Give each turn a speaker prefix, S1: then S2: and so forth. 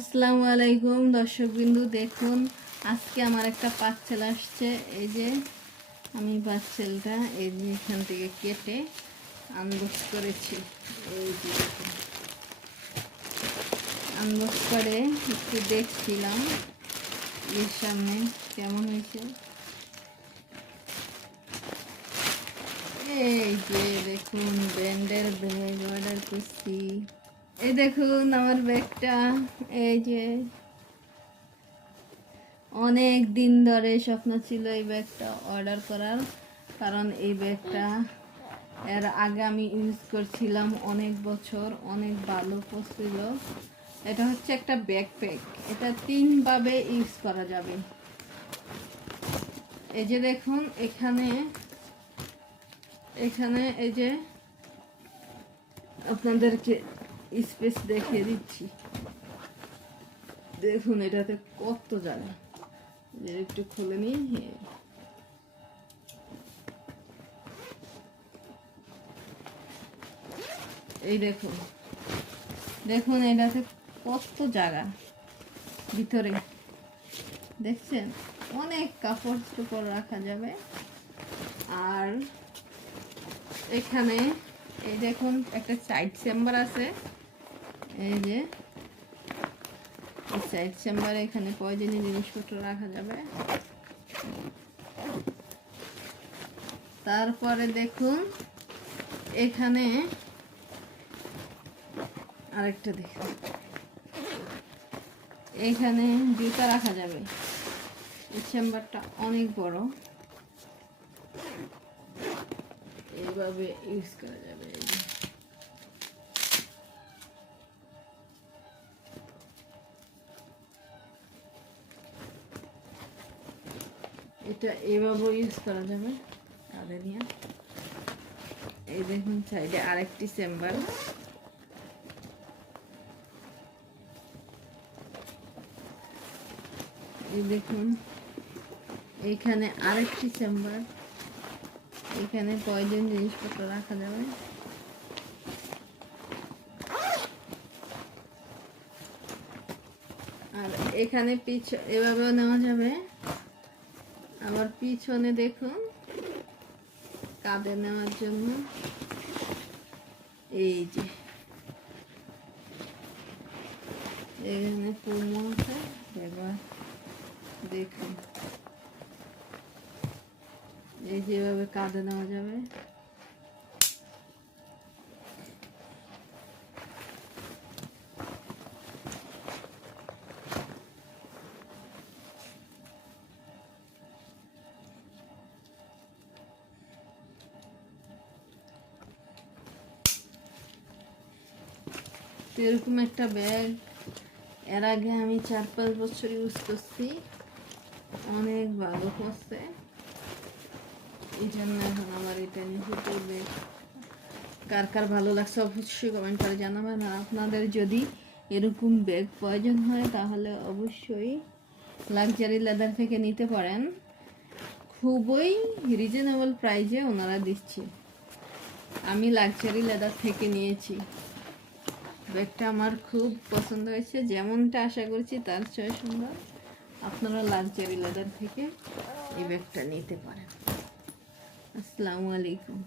S1: আসসালামু আলাইকুম, দর্শকবিন্দু, দেখুন, আজকে আমার একটা পার্সেল আসছে। এই যে, আমি পার্সেলটা এই যে এখান থেকে কেটে আনবক্স করেছি। এই যে আনবক্স করে একটু দেখছিলাম। এর সামনে কেমন হয়েছে? এই যে দেখুন, ব্র্যান্ডের ব্যাগ অর্ডার করছি। এই দেখুন আমার ব্যাগটা, এই যে। অনেক দিন ধরে স্বপ্ন ছিল এই ব্যাগটা অর্ডার করার, কারণ এই ব্যাগটা এর আগে আমি ইউজ করছিলাম অনেক বছর, অনেক ভালো পড়ছিল। এটা হচ্ছে একটা ব্যাকপ্যাক এটা তিনভাবে ইউজ করা যাবে। এই যে দেখুন, এখানে এখানে এই যে আপনাদেরকে স্পেস দেখিয়ে দিচ্ছি। দেখুন, এটাতে কত জায়গা একটু খুলে নিই এই দেখুন দেখুন, এটাতে কত জায়গা ভিতরে। দেখছেন? অনেক কাপড় চোপড় রাখা যাবে। আর এখানে, এই দেখুন, একটা সাইড চেম্বার আছে। এই যে সাইড চেম্বারে এখানে প্রয়োজনীয় জিনিসপত্র রাখা যাবে। তারপরে দেখুন, এখানে আরেকটা দেখুন। এখানে জুতা রাখা যাবে। এই চেম্বারটা অনেক বড়। এইভাবে ইউজ করা যাবে এই এটা এভাবে ইউজ করা যাবে। কাঁধে নিয়ে। এই দেখুন সাইডে আরেকটি চেম্বার এই দেখুন, এইখানে আরেকটি চেম্বার এখানে প্রয়োজন জিনিসপত্র রাখা যাবে? আর এখানে পিছ, এভাবেও নেওয়া যাবে। আবার পিছনে দেখুন কাঁদে নেওয়ার জন্য। এই যে। এখানে আছে এবার দেখুন। এই যেভাবে কাঁদে নেওয়া যাবে। এরকম একটা ব্যাগ এর আগে আমি চার পাঁচ বছর ইউজ করছি। অনেক ভালো করছে। এই জন্য এখন আমার এটা নিয়ে ব্যাগ কার কার ভালো লাগছে অবশ্যই কমেন্ট করে জানাবেন। আর আপনাদের যদি এরকম ব্যাগ প্রয়োজন হয়, তাহলে অবশ্যই লাক্সারি লেদার থেকে নিতে পারেন। খুবই রিজনেবল প্রাইজে ওনারা দিচ্ছে। আমি লাক্সারি লেদার থেকে নিয়েছি। ব্যাগটা আমার খুব পছন্দ হয়েছে। যেমনটা আশা করছি তার চেয়ে সুন্দর। আপনারা লাক্সারি লেদার থেকে এই ব্যাগটা নিতে পারেন। আসসালামু আলাইকুম।